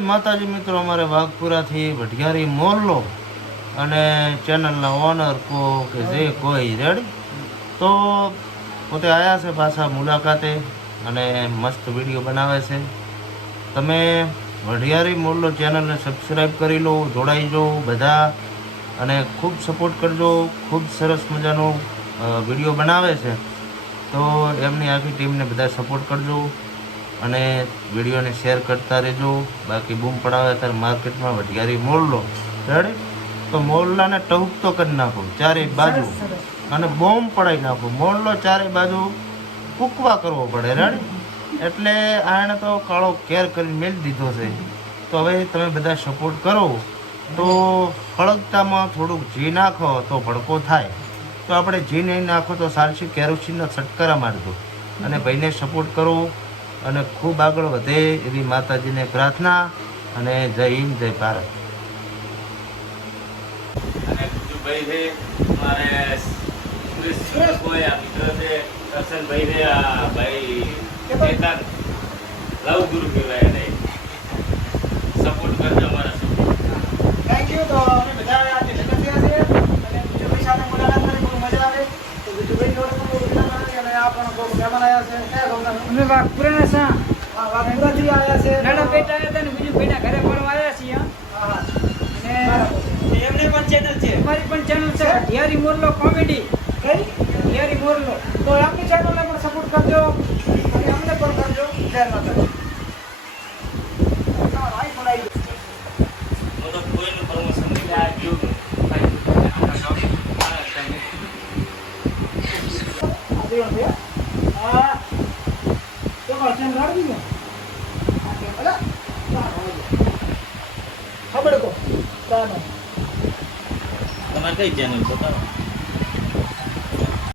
માતાજી મિત્રો, અમારે વાઘપુરાથી ભટિયારી મોરલો અને ચેનલના ઓનર કો કે જે કોઈ રેડી તો પોતે આવ્યા છે પાછા મુલાકાતે અને મસ્ત વિડીયો બનાવે છે. તમે વઢિયારી મોરલો ચેનલને સબસ્ક્રાઈબ કરી લો, જોડાઈ જાઓ બધા અને ખૂબ સપોર્ટ કરજો. ખૂબ સરસ મજાનો વિડીયો બનાવે છે તો એમની આખી ટીમને બધા સપોર્ટ કરજો અને વિડીયોને શેર કરતા રહેજો. બાકી બૂમ પડાવે ત્યારે માર્કેટમાં વઢિયારી મોરલો રેડી તો મોરલાને ટહુકતો કરી નાખો ચારે બાજુ અને બોમ્બ પડાવી નાખો. મોરલો ચારે બાજુ કૂકવા કરવો પડે રેડી. એટલે આણે તો કાળો કેર કરીને મેળી દીધો છે. તો હવે તમે બધા સપોર્ટ કરો તો ફળગતામાં થોડુંક ઘી નાખો તો ભડકો થાય. તો આપણે ઘી નહીં નાખો તો સારસી કેરોસીનના છટકારા મારજો અને ભાઈને સપોર્ટ કરો અને ખૂબ આગળ વધે એવી માતાજીને પ્રાર્થના અને જય હિન્દ જય ભારત. અને ભાઈ છે મારે સુરેશ ભાઈ આ મિત્ર છે દર્શનભાઈ છે આ ભાઈ કેતન લવ ગુરુ કહેવાય અને સપોર્ટ કરજો અમારા થેન્ક યુ. તો અમે બધા આજે ભેગા થયા છે અને બીજુભાઈ સાથે મુલાકાત કરી બહુ મજા આવે. તો બીજુભાઈ જોડે પણ બહુ મજા આવે અને આ પણ બહુ મહેમાન આવ્યા છે. કયા ગામના? અમે વાઘપુરાના સા વાઘપુરાથી આવ્યા છે. નાના બેટા આવ્યા હતા ને બીજું ભાઈના ઘરે મળવા આવ્યા છીએ. હા અને એમને પણ ચેનલ છે. અમારી પણ ચેનલ છે વઢિયારી મોરલો કોમેડી. કઈ? વઢિયારી મોરલો. તો એમની ચેનલને પણ સપોર્ટ કરજો અને અમને પણ કરજો. જય માતાજી. ભાઈ પણ આવી ગયો. હું તો કોઈનું પ્રમોશન નહીં આ ગયું ખબર કો તમારે કઈ ચેનલ બતાવો.